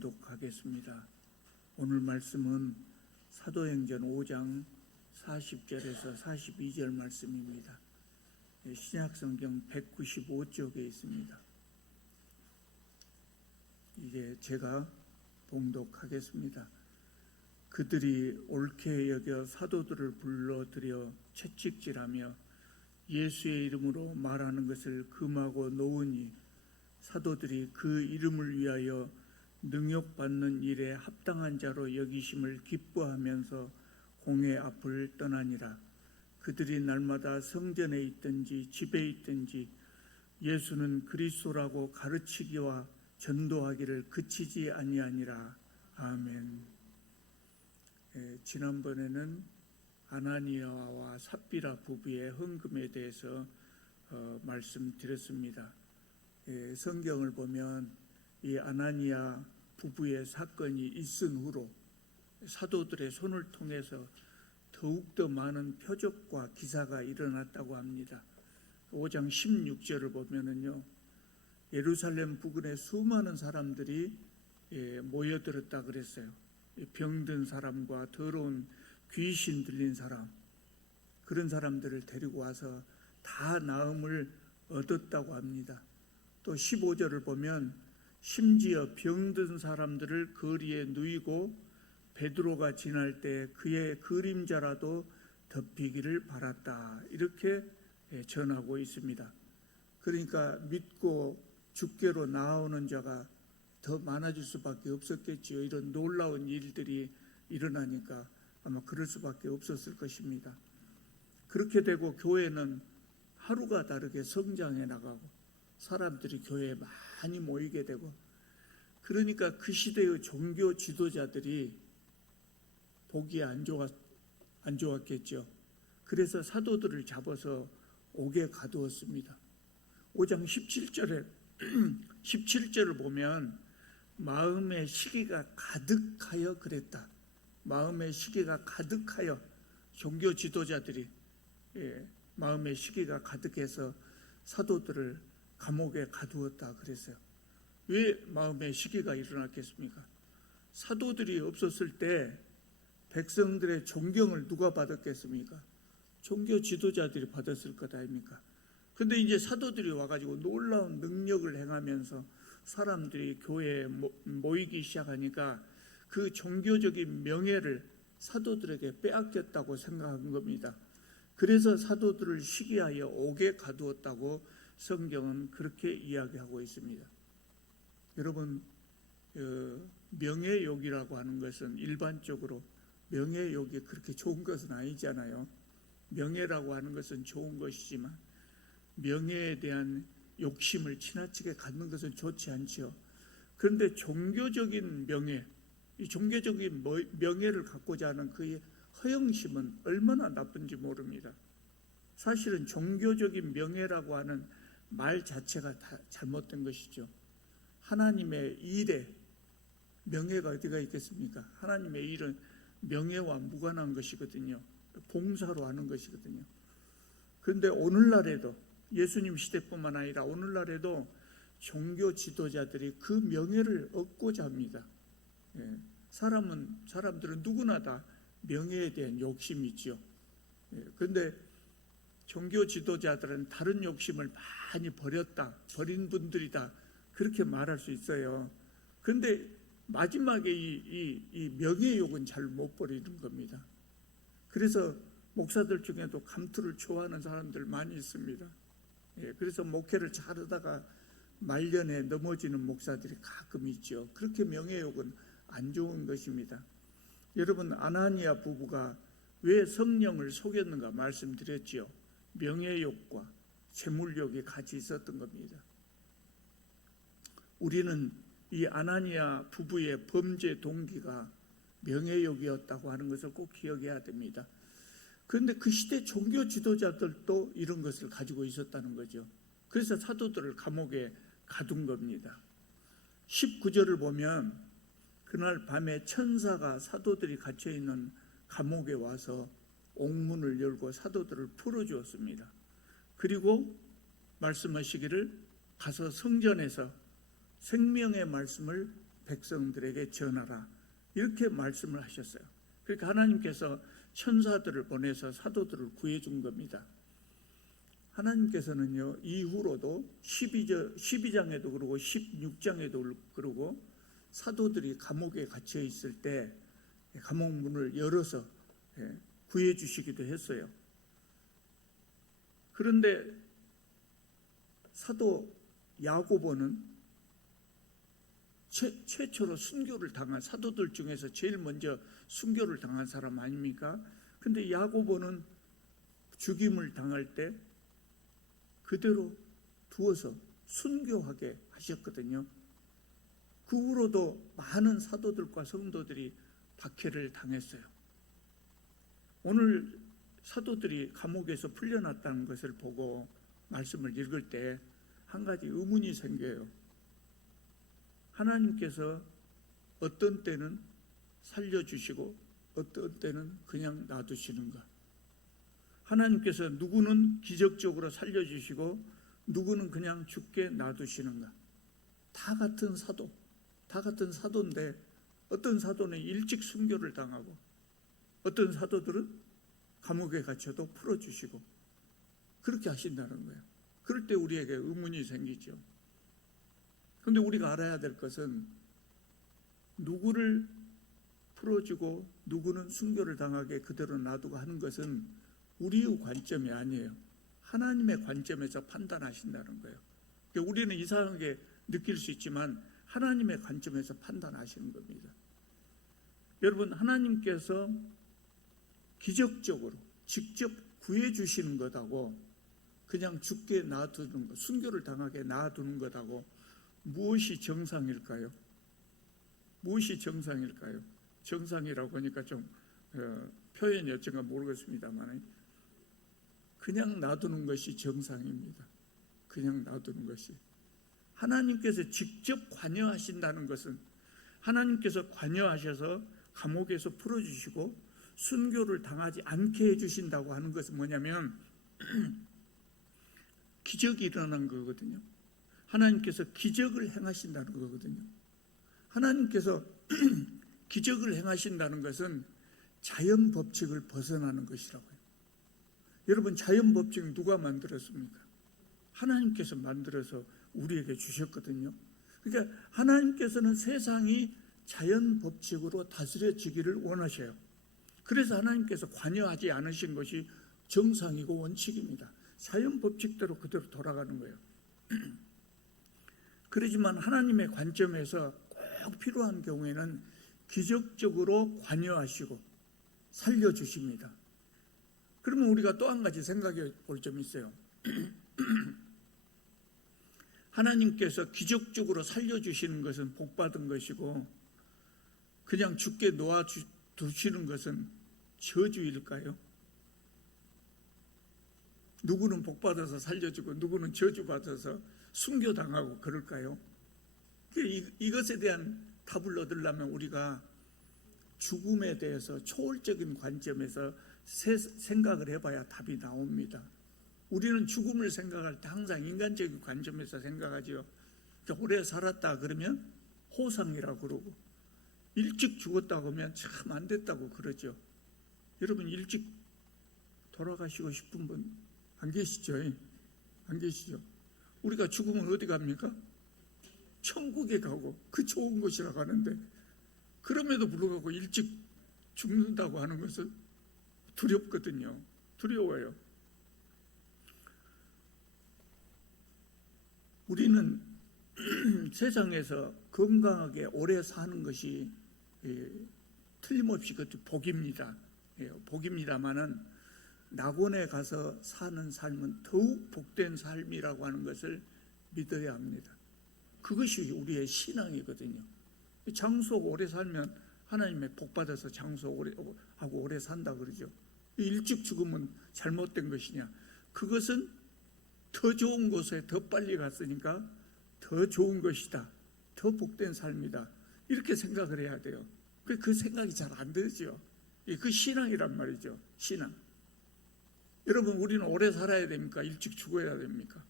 독하겠습니다. 오늘 말씀은 사도행전 5장 40절에서 42절 말씀입니다. 신약성경 195쪽에 있습니다. 이제 제가 봉독하겠습니다. 그들이 옳게 여겨 사도들을 불러들여 채찍질하며 예수의 이름으로 말하는 것을 금하고 놓으니 사도들이 그 이름을 위하여 능욕받는 일에 합당한 자로 여기심을 기뻐하면서 공회 앞을 떠나니라. 그들이 날마다 성전에 있든지 집에 있든지 예수는 그리스도라고 가르치기와 전도하기를 그치지 아니하니라. 아멘. 지난번에는 아나니아와 삽비라 부부의 헌금에 대해서 말씀드렸습니다. 성경을 보면 이 아나니아 부부의 사건이 있은 후로 사도들의 손을 통해서 더욱더 많은 표적과 기사가 일어났다고 합니다. 5장 16절을 보면은요, 예루살렘 부근에 수많은 사람들이 모여들었다 그랬어요. 병든 사람과 더러운 귀신 들린 사람, 그런 사람들을 데리고 와서 다 나음을 얻었다고 합니다. 또 15절을 보면 심지어 병든 사람들을 거리에 누이고 베드로가 지날 때 그의 그림자라도 덮이기를 바랐다, 이렇게 전하고 있습니다. 그러니까 믿고 주께로 나아오는 자가 더 많아질 수밖에 없었겠지요. 이런 놀라운 일들이 일어나니까 아마 그럴 수밖에 없었을 것입니다. 그렇게 되고 교회는 하루가 다르게 성장해 나가고 사람들이 교회에 많이 모이게 되고, 그러니까 그 시대의 종교 지도자들이 보기에 안 좋았겠죠. 그래서 사도들을 잡아서 옥에 가두었습니다. 5장 17절을 보면 마음의 시기가 가득하여 그랬다. 마음의 시기가 가득하여, 종교 지도자들이 마음의 시기가 가득해서 사도들을 감옥에 가두었다 그랬어요. 왜 마음의 시기가 일어났겠습니까? 사도들이 없었을 때 백성들의 존경을 누가 받았겠습니까? 종교 지도자들이 받았을 것 아닙니까? 근데 이제 사도들이 와가지고 놀라운 능력을 행하면서 사람들이 교회에 모이기 시작하니까 그 종교적인 명예를 사도들에게 빼앗겼다고 생각한 겁니다. 그래서 사도들을 시기하여 옥에 가두었다고 성경은 그렇게 이야기하고 있습니다. 여러분, 명예욕이라고 하는 것은 일반적으로 명예욕이 그렇게 좋은 것은 아니잖아요. 명예라고 하는 것은 좋은 것이지만 명예에 대한 욕심을 지나치게 갖는 것은 좋지 않지요. 그런데 종교적인 명예, 이 종교적인 명예를 갖고자 하는 그의 허영심은 얼마나 나쁜지 모릅니다. 사실은 종교적인 명예라고 하는 말 자체가 다 잘못된 것이죠. 하나님의 일에 명예가 어디가 있겠습니까? 하나님의 일은 명예와 무관한 것이거든요. 봉사로 하는 것이거든요. 그런데 오늘날에도, 예수님 시대뿐만 아니라 오늘날에도 종교 지도자들이 그 명예를 얻고자 합니다. 사람들은 누구나 다 명예에 대한 욕심이 있죠. 그런데 종교 지도자들은 다른 욕심을 많이 버린 분들이다, 그렇게 말할 수 있어요. 그런데 마지막에 이 명예욕은 잘 못 버리는 겁니다. 그래서 목사들 중에도 감투를 좋아하는 사람들 많이 있습니다. 그래서 목회를 잘하다가 말년에 넘어지는 목사들이 가끔 있죠. 그렇게 명예욕은 안 좋은 것입니다. 여러분, 아나니아 부부가 왜 성령을 속였는가 말씀드렸지요. 명예욕과 재물욕이 같이 있었던 겁니다. 우리는 이 아나니아 부부의 범죄 동기가 명예욕이었다고 하는 것을 꼭 기억해야 됩니다. 그런데 그 시대 종교 지도자들도 이런 것을 가지고 있었다는 거죠. 그래서 사도들을 감옥에 가둔 겁니다. 19절을 보면 그날 밤에 천사가 사도들이 갇혀있는 감옥에 와서 옥문을 열고 사도들을 풀어주었습니다. 그리고 말씀하시기를 가서 성전에서 생명의 말씀을 백성들에게 전하라. 이렇게 말씀을 하셨어요. 그러니까 하나님께서 천사들을 보내서 사도들을 구해준 겁니다. 하나님께서는요, 이후로도 12장에도 그러고 16장에도 그러고 사도들이 감옥에 갇혀 있을 때 감옥 문을 열어서 구해주시기도 했어요. 그런데 사도 야고보는 최초로 순교를 당한 사도들 중에서 제일 먼저 순교를 당한 사람 아닙니까? 근데 야고보는 죽임을 당할 때 그대로 두어서 순교하게 하셨거든요. 그 후로도 많은 사도들과 성도들이 박해를 당했어요. 오늘 사도들이 감옥에서 풀려났다는 것을 보고 말씀을 읽을 때 한 가지 의문이 생겨요. 하나님께서 어떤 때는 살려주시고 어떤 때는 그냥 놔두시는가? 하나님께서 누구는 기적적으로 살려주시고 누구는 그냥 죽게 놔두시는가? 다 같은 사도인데 어떤 사도는 일찍 순교를 당하고 어떤 사도들은 감옥에 갇혀도 풀어주시고 그렇게 하신다는 거예요. 그럴 때 우리에게 의문이 생기죠. 그런데 우리가 알아야 될 것은 누구를 풀어주고 누구는 순교를 당하게 그대로 놔두고 하는 것은 우리의 관점이 아니에요. 하나님의 관점에서 판단하신다는 거예요. 그러니까 우리는 이상하게 느낄 수 있지만 하나님의 관점에서 판단하시는 겁니다. 여러분, 하나님께서 기적적으로 직접 구해주시는 것하고 그냥 죽게 놔두는 것, 순교를 당하게 놔두는 것하고 무엇이 정상일까요? 무엇이 정상일까요? 정상이라고 하니까 좀 표현이 어쩐가 모르겠습니다만 그냥 놔두는 것이 정상입니다. 그냥 놔두는 것이. 하나님께서 직접 관여하신다는 것은 하나님께서 관여하셔서 감옥에서 풀어주시고 순교를 당하지 않게 해주신다고 하는 것은 뭐냐면 기적이 일어난 거거든요. 하나님께서 기적을 행하신다는 거거든요. 하나님께서 기적을 행하신다는 것은 자연 법칙을 벗어나는 것이라고요. 여러분, 자연 법칙 누가 만들었습니까? 하나님께서 만들어서 우리에게 주셨거든요. 그러니까 하나님께서는 세상이 자연 법칙으로 다스려지기를 원하셔요. 그래서 하나님께서 관여하지 않으신 것이 정상이고 원칙입니다. 자연 법칙대로 그대로 돌아가는 거예요. 그렇지만 하나님의 관점에서 꼭 필요한 경우에는 기적적으로 관여하시고 살려주십니다. 그러면 우리가 또 한 가지 생각해 볼 점이 있어요. 하나님께서 기적적으로 살려주시는 것은 복받은 것이고 그냥 죽게 놓아두시는 것은 저주일까요? 누구는 복받아서 살려주고 누구는 저주받아서 순교당하고 그럴까요? 이것에 대한 답을 얻으려면 우리가 죽음에 대해서 초월적인 관점에서 생각을 해봐야 답이 나옵니다. 우리는 죽음을 생각할 때 항상 인간적인 관점에서 생각하죠. 오래 살았다 그러면 호상이라고 그러고 일찍 죽었다고 하면 참 안 됐다고 그러죠. 여러분, 일찍 돌아가시고 싶은 분 안 계시죠? 안 계시죠? 우리가 죽으면 어디 갑니까? 천국에 가고 그 좋은 곳이라고 하는데 그럼에도 불구하고 일찍 죽는다고 하는 것은 두렵거든요. 두려워요. 우리는 세상에서 건강하게 오래 사는 것이 틀림없이 그것도 복입니다. 복입니다마는 낙원에 가서 사는 삶은 더욱 복된 삶이라고 하는 것을 믿어야 합니다. 그것이 우리의 신앙이거든요. 장수 오래 살면 하나님의 복받아서 장수 하고 오래 산다 그러죠. 일찍 죽으면 잘못된 것이냐? 그것은 더 좋은 곳에 더 빨리 갔으니까 더 좋은 것이다. 더 복된 삶이다. 이렇게 생각을 해야 돼요. 그 생각이 잘 안 되죠. 그 신앙이란 말이죠. 신앙. 여러분, 우리는 오래 살아야 됩니까? 일찍 죽어야 됩니까?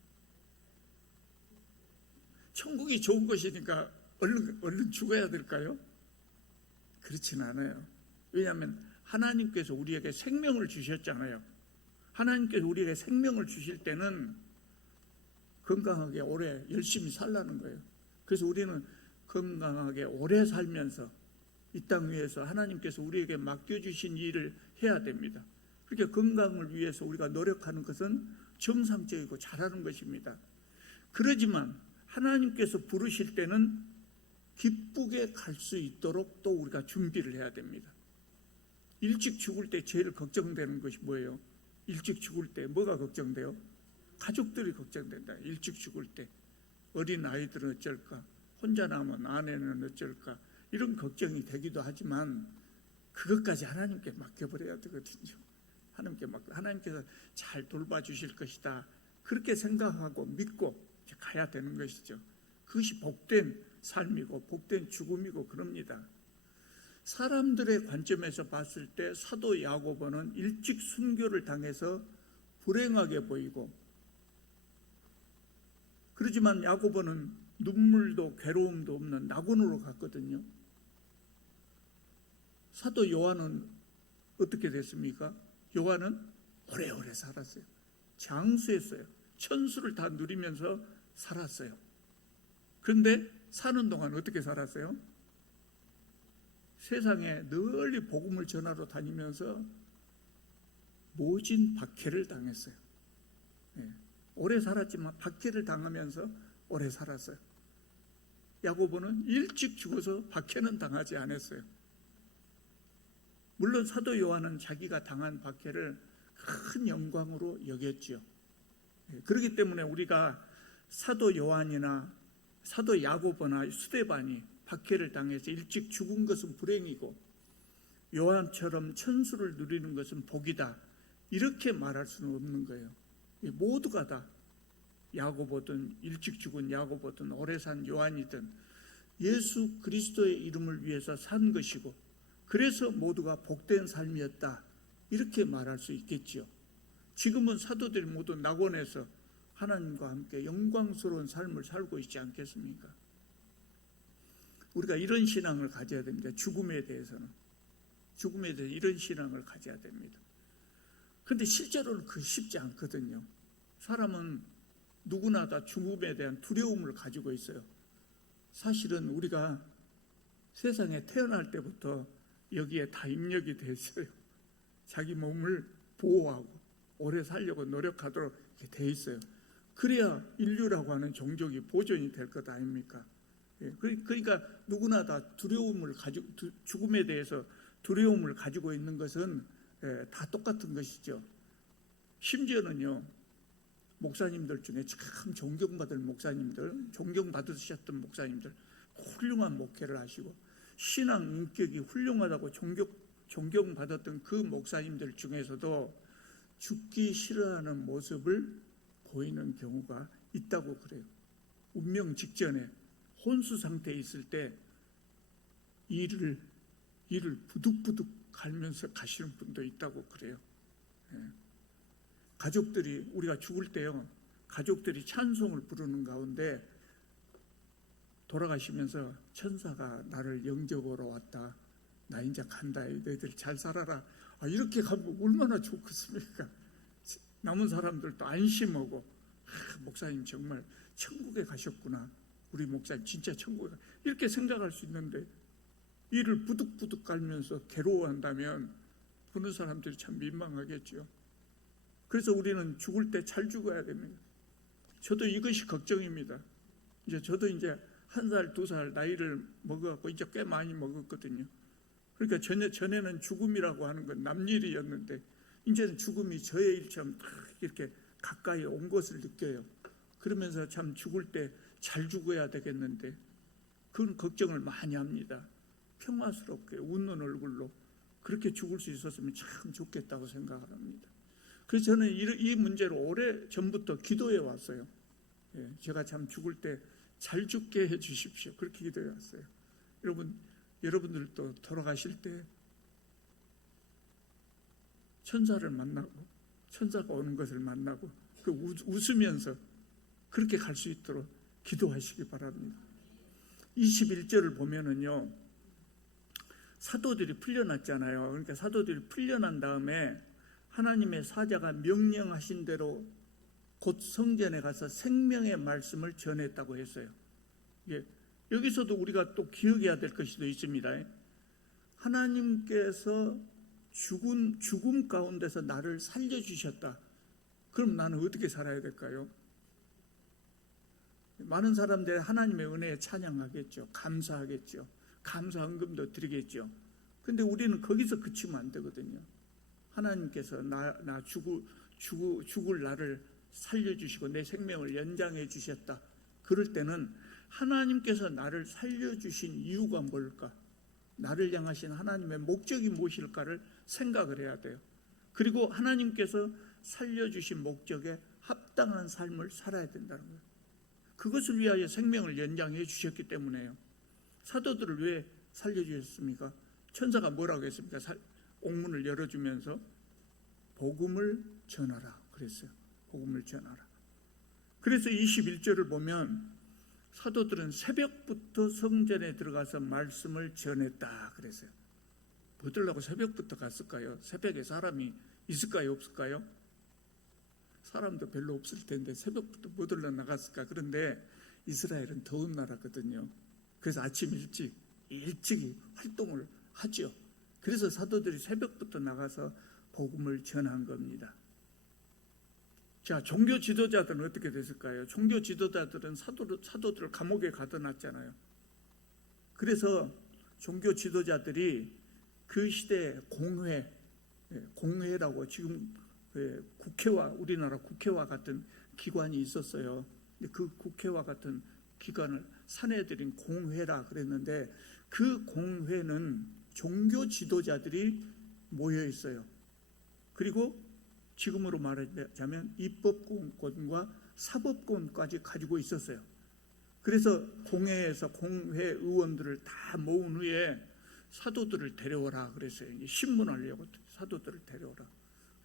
천국이 좋은 것이니까 얼른 죽어야 될까요? 그렇진 않아요. 왜냐하면 하나님께서 우리에게 생명을 주셨잖아요. 하나님께서 우리에게 생명을 주실 때는 건강하게 오래 열심히 살라는 거예요. 그래서 우리는 건강하게 오래 살면서 이 땅 위에서 하나님께서 우리에게 맡겨주신 일을 해야 됩니다. 그렇게 건강을 위해서 우리가 노력하는 것은 정상적이고 잘하는 것입니다. 그러지만 하나님께서 부르실 때는 기쁘게 갈 수 있도록 또 우리가 준비를 해야 됩니다. 일찍 죽을 때 제일 걱정되는 것이 뭐예요? 일찍 죽을 때 뭐가 걱정돼요? 가족들이 걱정된다. 일찍 죽을 때 어린 아이들은 어쩔까? 혼자 남은 아내는 어쩔까? 이런 걱정이 되기도 하지만 그것까지 하나님께 맡겨버려야 되거든요. 하나님께서 잘 돌봐주실 것이다. 그렇게 생각하고 믿고 가야 되는 것이죠. 그것이 복된 삶이고 복된 죽음이고 그럽니다. 사람들의 관점에서 봤을 때 사도 야고보는 일찍 순교를 당해서 불행하게 보이고, 그렇지만 야고보는 눈물도 괴로움도 없는 낙원으로 갔거든요. 사도 요한은 어떻게 됐습니까? 요한은 오래오래 살았어요. 장수했어요. 천수를 다 누리면서 살았어요. 그런데 사는 동안 어떻게 살았어요? 세상에 널리 복음을 전하러 다니면서 모진 박해를 당했어요. 오래 살았지만 박해를 당하면서 오래 살았어요. 야고보는 일찍 죽어서 박해는 당하지 않았어요. 물론 사도 요한은 자기가 당한 박해를 큰 영광으로 여겼지요. 그렇기 때문에 우리가 사도 요한이나 사도 야고보나 스데반이 박해를 당해서 일찍 죽은 것은 불행이고 요한처럼 천수를 누리는 것은 복이다, 이렇게 말할 수는 없는 거예요. 모두가 다 야고보든 일찍 죽은 야고보든 오래 산 요한이든 예수 그리스도의 이름을 위해서 산 것이고, 그래서 모두가 복된 삶이었다, 이렇게 말할 수 있겠지요. 지금은 사도들이 모두 낙원에서 하나님과 함께 영광스러운 삶을 살고 있지 않겠습니까? 우리가 이런 신앙을 가져야 됩니다. 죽음에 대해서 이런 신앙을 가져야 됩니다. 그런데 실제로는 그 쉽지 않거든요. 사람은 누구나 다 죽음에 대한 두려움을 가지고 있어요. 사실은 우리가 세상에 태어날 때부터 여기에 다 입력이 돼 있어요. 자기 몸을 보호하고 오래 살려고 노력하도록 이렇게 돼 있어요. 그래야 인류라고 하는 종족이 보존이 될 것 아닙니까? 그러니까 누구나 다 죽음에 대해서 두려움을 가지고 있는 것은 다 똑같은 것이죠. 심지어는요, 목사님들 중에 참 존경받으셨던 목사님들, 훌륭한 목회를 하시고 신앙 인격이 훌륭하다고 존경받았던 그 목사님들 중에서도 죽기 싫어하는 모습을 보이는 경우가 있다고 그래요. 운명 직전에 혼수 상태에 있을 때 이를 부득부득 갈면서 가시는 분도 있다고 그래요. 가족들이, 우리가 죽을 때요, 가족들이 찬송을 부르는 가운데 돌아가시면서 천사가 나를 영접으로 왔다, 나 이제 간다, 너희들 잘 살아라, 이렇게 가면 얼마나 좋겠습니까? 남은 사람들도 안심하고, 목사님 정말 천국에 가셨구나, 우리 목사님 진짜 천국에 이렇게 생각할 수 있는데, 이를 부득부득 갈면서 괴로워한다면 보는 사람들이 참 민망하겠죠. 그래서 우리는 죽을 때 잘 죽어야 됩니다. 저도 이것이 걱정입니다. 저도 이제 1살, 2살 나이를 먹어갖고 이제 꽤 많이 먹었거든요. 그러니까 전에는 죽음이라고 하는 건 남일이었는데, 이제는 죽음이 저의 일처럼 이렇게 가까이 온 것을 느껴요. 그러면서 참 죽을 때 잘 죽어야 되겠는데 그런 걱정을 많이 합니다. 평화스럽게 웃는 얼굴로 그렇게 죽을 수 있었으면 참 좋겠다고 생각을 합니다. 그래서 저는 이 문제로 오래 전부터 기도해 왔어요. 제가 참 죽을 때 잘 죽게 해 주십시오, 그렇게 기도해 왔어요. 여러분들도 돌아가실 때 천사를 만나고, 천사가 오는 것을 만나고 웃으면서 그렇게 갈 수 있도록 기도하시기 바랍니다. 21절을 보면은요, 사도들이 풀려났잖아요. 그러니까 사도들이 풀려난 다음에 하나님의 사자가 명령하신 대로 곧 성전에 가서 생명의 말씀을 전했다고 했어요. 여기서도 우리가 또 기억해야 될 것이 있습니다. 하나님께서 죽음 가운데서 나를 살려주셨다. 그럼 나는 어떻게 살아야 될까요? 많은 사람들이 하나님의 은혜에 찬양하겠죠. 감사하겠죠. 감사 헌금도 드리겠죠. 근데 우리는 거기서 그치면 안 되거든요. 하나님께서 나 죽을 나를 살려주시고 내 생명을 연장해 주셨다. 그럴 때는 하나님께서 나를 살려주신 이유가 뭘까? 나를 향하신 하나님의 목적이 무엇일까를 생각을 해야 돼요. 그리고 하나님께서 살려주신 목적에 합당한 삶을 살아야 된다는 거예요. 그것을 위하여 생명을 연장해 주셨기 때문에요. 사도들을 왜 살려주셨습니까? 천사가 뭐라고 했습니까? 옥문을 열어주면서 복음을 전하라 그랬어요. 복음을 전하라. 그래서 21절을 보면 사도들은 새벽부터 성전에 들어가서 말씀을 전했다 그랬어요. 뭐 들라고 새벽부터 갔을까요? 새벽에 사람이 있을까요? 없을까요? 사람도 별로 없을 텐데 새벽부터 뭐 들러 나갔을까? 그런데 이스라엘은 더운 나라거든요. 그래서 아침 일찍이 활동을 하죠. 그래서 사도들이 새벽부터 나가서 복음을 전한 겁니다. 자, 종교 지도자들은 어떻게 됐을까요? 종교 지도자들은 사도들을 감옥에 가둬놨잖아요. 그래서 종교 지도자들이 그 시대에 공회라고 지금 국회와 우리나라 국회와 같은 기관이 있었어요. 그 국회와 같은 기관을 사내들인 공회라 그랬는데 그 공회는 종교 지도자들이 모여 있어요. 그리고 지금으로 말하자면 입법권과 사법권까지 가지고 있었어요. 그래서 공회에서 공회 의원들을 다 모은 후에 사도들을 데려오라 그랬어요. 신문하려고 사도들을 데려오라.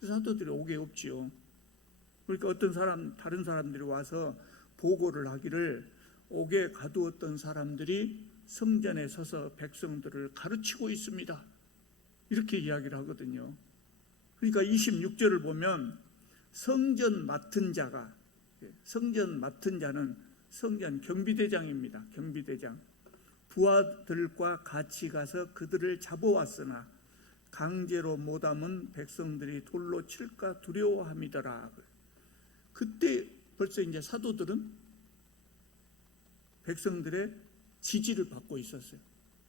사도들이 오게 없지요. 그러니까 다른 사람들이 와서 보고를 하기를 옥에 가두었던 사람들이 성전에 서서 백성들을 가르치고 있습니다. 이렇게 이야기를 하거든요. 그러니까 26절을 보면 성전 맡은 자는 성전 경비대장입니다. 경비대장. 부하들과 같이 가서 그들을 잡아왔으나 강제로 못함은 백성들이 돌로 칠까 두려워함이더라. 그때 벌써 이제 사도들은 백성들의 지지를 받고 있었어요.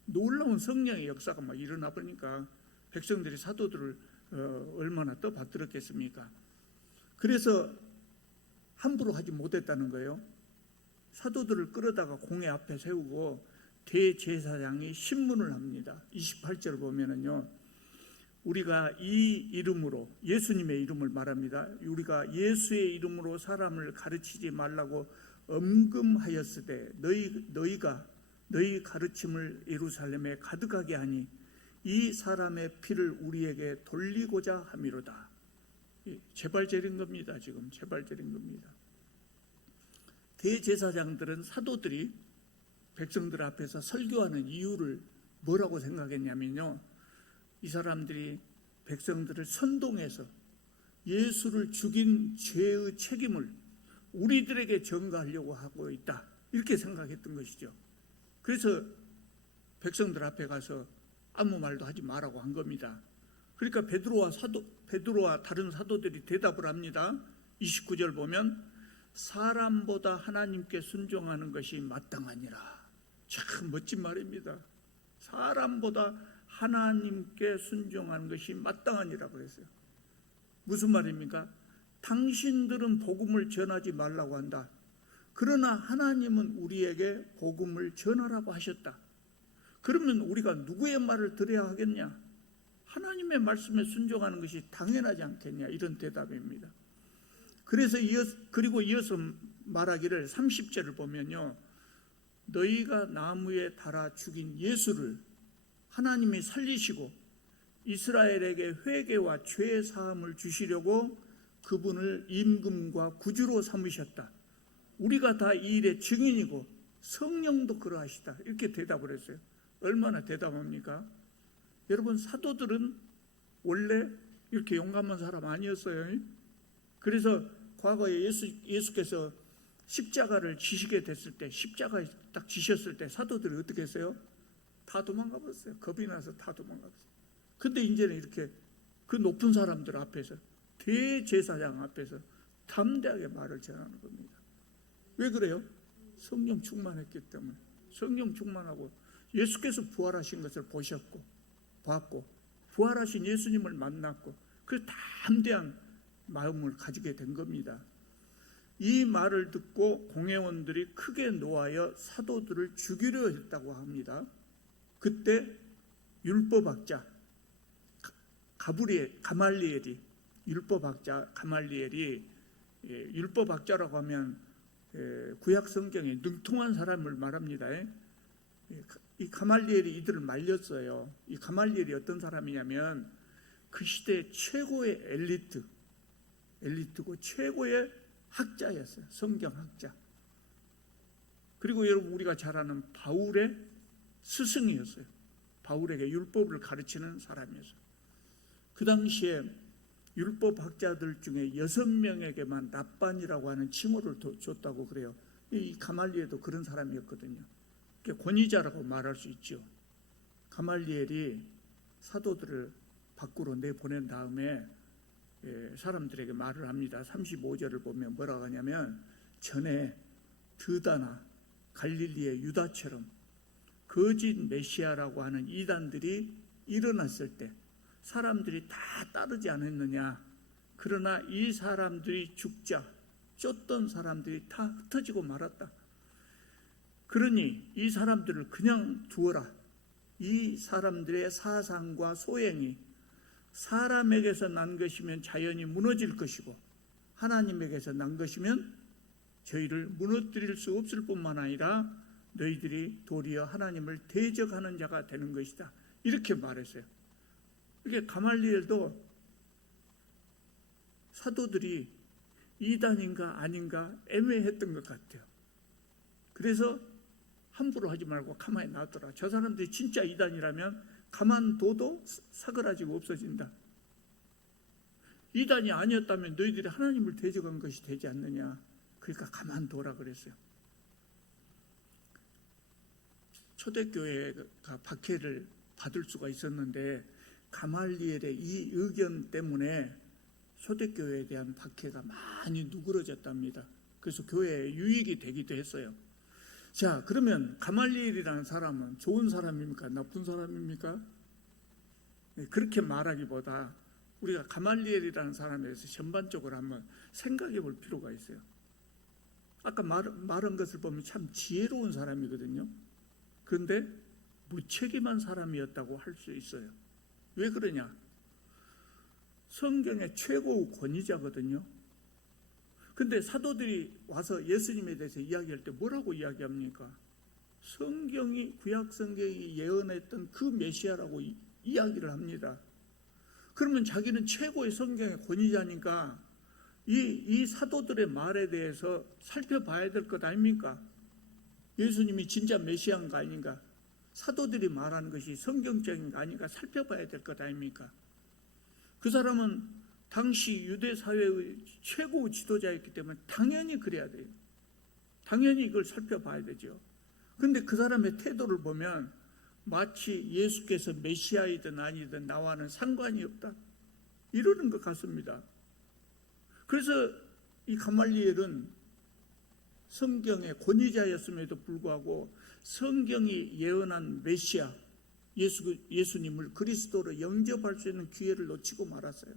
놀라운 성령의 역사가 막 일어나 보니까 백성들이 사도들을 얼마나 떠받들었겠습니까? 그래서 함부로 하지 못했다는 거예요. 사도들을 끌어다가 공회 앞에 세우고 대제사장이 신문을 합니다. 28절 보면은요, 우리가 이 이름으로, 예수님의 이름을 말합니다. 우리가 예수의 이름으로 사람을 가르치지 말라고 엄금하였으되 너희가 너희 가르침을 예루살렘에 가득하게 하니 이 사람의 피를 우리에게 돌리고자 함이로다. 재발절인 겁니다. 지금 재발절인 겁니다. 대제사장들은 사도들이 백성들 앞에서 설교하는 이유를 뭐라고 생각했냐면요, 이 사람들이 백성들을 선동해서 예수를 죽인 죄의 책임을 우리들에게 전가하려고 하고 있다, 이렇게 생각했던 것이죠. 그래서 백성들 앞에 가서 아무 말도 하지 말라고 한 겁니다. 그러니까 베드로와 다른 사도들이 대답을 합니다. 29절 보면 사람보다 하나님께 순종하는 것이 마땅하니라. 참 멋진 말입니다. 사람보다 하나님께 순종하는 것이 마땅하니라 그랬어요. 무슨 말입니까? 당신들은 복음을 전하지 말라고 한다. 그러나 하나님은 우리에게 복음을 전하라고 하셨다. 그러면 우리가 누구의 말을 들어야 하겠냐? 하나님의 말씀에 순종하는 것이 당연하지 않겠냐? 이런 대답입니다. 그리고 이어서 말하기를 30절을 보면요, 너희가 나무에 달아 죽인 예수를 하나님이 살리시고 이스라엘에게 회개와 죄 사함을 주시려고 그분을 임금과 구주로 삼으셨다. 우리가 다 이 일의 증인이고 성령도 그러하시다. 이렇게 대답을 했어요. 얼마나 대담합니까? 여러분, 사도들은 원래 이렇게 용감한 사람 아니었어요. 그래서 과거에 예수께서 십자가를 지시게 됐을 때, 십자가에 딱 지셨을 때 사도들이 어떻게 했어요? 다 도망가 버렸어요. 겁이 나서 다 도망가 버렸어요. 근데 이제는 이렇게 그 높은 사람들 앞에서, 대제사장 앞에서 담대하게 말을 전하는 겁니다. 왜 그래요? 성령 충만했기 때문에. 성령 충만하고 예수께서 부활하신 것을 보셨고 봤고 부활하신 예수님을 만났고 그 담대한 마음을 가지게 된 겁니다. 이 말을 듣고 공회원들이 크게 노하여 사도들을 죽이려 했다고 합니다. 그때 율법학자 가말리엘이, 율법학자 가말리엘이, 율법학자라고 하면 구약 성경에 능통한 사람을 말합니다. 이 가말리엘이 이들을 말렸어요. 이 가말리엘이 어떤 사람이냐면 그 시대 최고의 엘리트고 최고의 학자였어요. 성경학자. 그리고 여러분, 우리가 잘 아는 바울의 스승이었어요. 바울에게 율법을 가르치는 사람이었어요. 그 당시에 율법학자들 중에 6명에게만 랍반이라고 하는 칭호를 줬다고 그래요. 이 가말리엘도 그런 사람이었거든요. 권위자라고 말할 수 있죠. 가말리엘이 사도들을 밖으로 내보낸 다음에 사람들에게 말을 합니다. 35절을 보면 뭐라고 하냐면, 전에 드다나 갈릴리의 유다처럼 거짓 메시아라고 하는 이단들이 일어났을 때 사람들이 다 따르지 않았느냐. 그러나 이 사람들이 죽자 쫓던 사람들이 다 흩어지고 말았다. 그러니 이 사람들을 그냥 두어라. 이 사람들의 사상과 소행이 사람에게서 난 것이면 자연히 무너질 것이고 하나님에게서 난 것이면 저희를 무너뜨릴 수 없을 뿐만 아니라 너희들이 도리어 하나님을 대적하는 자가 되는 것이다. 이렇게 말했어요. 이게 가말리엘도 사도들이 이단인가 아닌가 애매했던 것 같아요. 그래서 함부로 하지 말고 가만히 놔둬라. 저 사람들이 진짜 이단이라면 가만둬도 사그라지고 없어진다. 이단이 아니었다면 너희들이 하나님을 대적한 것이 되지 않느냐. 그러니까 가만둬라 그랬어요. 초대교회가 박해를 받을 수가 있었는데 가말리엘의 이 의견 때문에 초대교회에 대한 박해가 많이 누그러졌답니다. 그래서 교회에 유익이 되기도 했어요. 자, 그러면 가말리엘이라는 사람은 좋은 사람입니까? 나쁜 사람입니까? 그렇게 말하기보다 우리가 가말리엘이라는 사람에 대해서 전반적으로 한번 생각해 볼 필요가 있어요. 아까 말한 것을 보면 참 지혜로운 사람이거든요. 그런데 무책임한 사람이었다고 할 수 있어요. 왜 그러냐? 성경의 최고 권위자거든요. 근데 사도들이 와서 예수님에 대해서 이야기할 때 뭐라고 이야기합니까? 성경이, 구약 성경이 예언했던 그 메시아라고 이야기를 합니다. 그러면 자기는 최고의 성경의 권위자니까 이 사도들의 말에 대해서 살펴봐야 될 것 아닙니까? 예수님이 진짜 메시아인가 아닌가? 사도들이 말하는 것이 성경적인가 아닌가 살펴봐야 될 것 아닙니까? 그 사람은 당시 유대 사회의 최고 지도자였기 때문에 당연히 그래야 돼요. 당연히 이걸 살펴봐야 되죠. 그런데 그 사람의 태도를 보면 마치 예수께서 메시아이든 아니든 나와는 상관이 없다 이러는 것 같습니다. 그래서 이 가말리엘은 성경의 권위자였음에도 불구하고 성경이 예언한 메시아 예수님을 그리스도로 영접할 수 있는 기회를 놓치고 말았어요.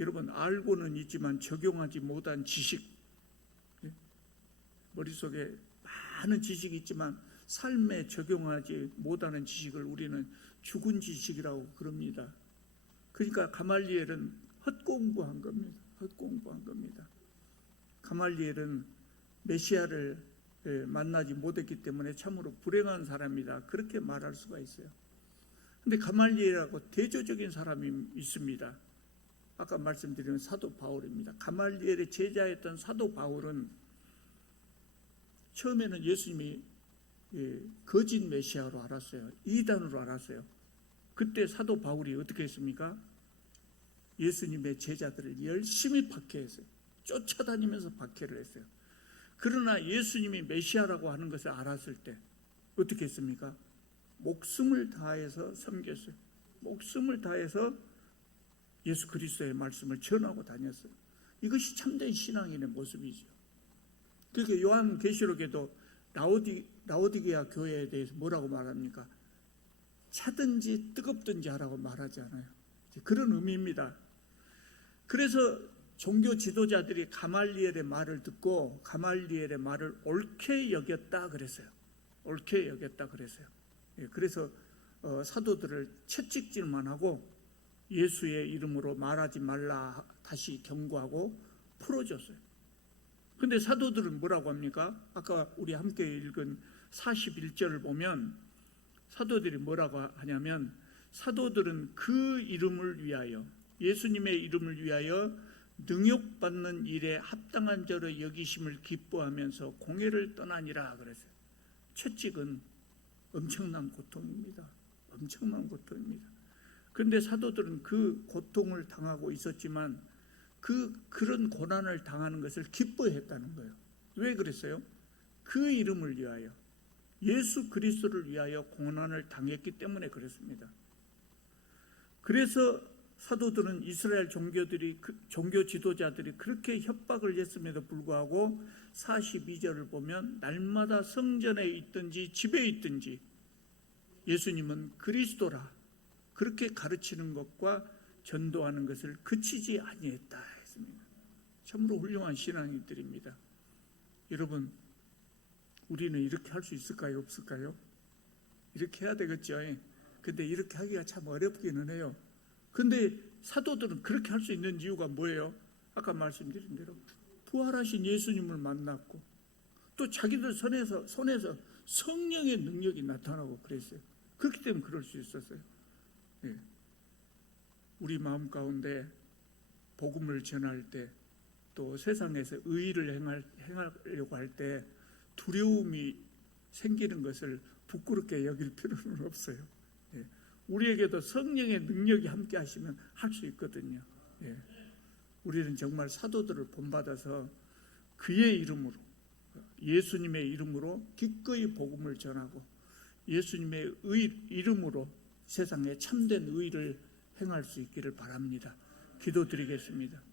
여러분, 알고는 있지만 적용하지 못한 지식, 머릿속에 많은 지식이 있지만 삶에 적용하지 못하는 지식을 우리는 죽은 지식이라고 그럽니다. 그러니까 가말리엘은 헛공부한 겁니다. 헛공부한 겁니다. 가말리엘은 메시아를 만나지 못했기 때문에 참으로 불행한 사람이다. 그렇게 말할 수가 있어요. 그런데 가말리엘하고 대조적인 사람이 있습니다. 아까 말씀드린 사도 바울입니다. 가말리엘의 제자였던 사도 바울은 처음에는 예수님이 거짓 메시아로 알았어요. 이단으로 알았어요. 그때 사도 바울이 어떻게 했습니까? 예수님의 제자들을 열심히 박해했어요. 쫓아다니면서 박해를 했어요. 그러나 예수님이 메시아라고 하는 것을 알았을 때 어떻게 했습니까? 목숨을 다해서 섬겼어요. 목숨을 다해서 예수 그리스도의 말씀을 전하고 다녔어요. 이것이 참된 신앙인의 모습이죠. 그러니까 요한계시록에도 라오디게아 교회에 대해서 뭐라고 말합니까? 차든지 뜨겁든지 하라고 말하지 않아요. 그런 의미입니다. 그래서 종교 지도자들이 가말리엘의 말을 듣고 가말리엘의 말을 옳게 여겼다 그랬어요. 옳게 여겼다 그랬어요. 그래서 사도들을 채찍질만 하고 예수의 이름으로 말하지 말라 다시 경고하고 풀어줬어요. 근데 사도들은 뭐라고 합니까? 아까 우리 함께 읽은 41절을 보면 사도들이 뭐라고 하냐면 사도들은 그 이름을 위하여 예수님의 이름을 위하여 능욕받는 일에 합당한 자로 여기심을 기뻐하면서 공회를 떠나니라 그랬어요. 채찍은 엄청난 고통입니다. 엄청난 고통입니다. 그런데 사도들은 그 고통을 당하고 있었지만 그런 고난을 당하는 것을 기뻐했다는 거예요. 왜 그랬어요? 그 이름을 위하여 예수 그리스도를 위하여 고난을 당했기 때문에 그랬습니다. 그래서 사도들은 이스라엘 종교 지도자들이 그렇게 협박을 했음에도 불구하고 42절을 보면 날마다 성전에 있든지 집에 있든지 예수님은 그리스도라 그렇게 가르치는 것과 전도하는 것을 그치지 아니했다 했습니다. 참으로 훌륭한 신앙인들입니다. 여러분, 우리는 이렇게 할 수 있을까요? 없을까요? 이렇게 해야 되겠죠. 근데 이렇게 하기가 참 어렵기는 해요. 근데 사도들은 그렇게 할 수 있는 이유가 뭐예요? 아까 말씀드린 대로 부활하신 예수님을 만났고 또 자기들 손에서 성령의 능력이 나타나고 그랬어요. 그렇기 때문에 그럴 수 있었어요. 우리 마음 가운데 복음을 전할 때 또 세상에서 의의를 행하려고 할 때 두려움이 생기는 것을 부끄럽게 여길 필요는 없어요. 우리에게도 성령의 능력이 함께 하시면 할 수 있거든요. 우리는 정말 사도들을 본받아서 그의 이름으로 예수님의 이름으로 기꺼이 복음을 전하고 예수님의 이름으로 세상에 참된 의를 행할 수 있기를 바랍니다. 기도드리겠습니다.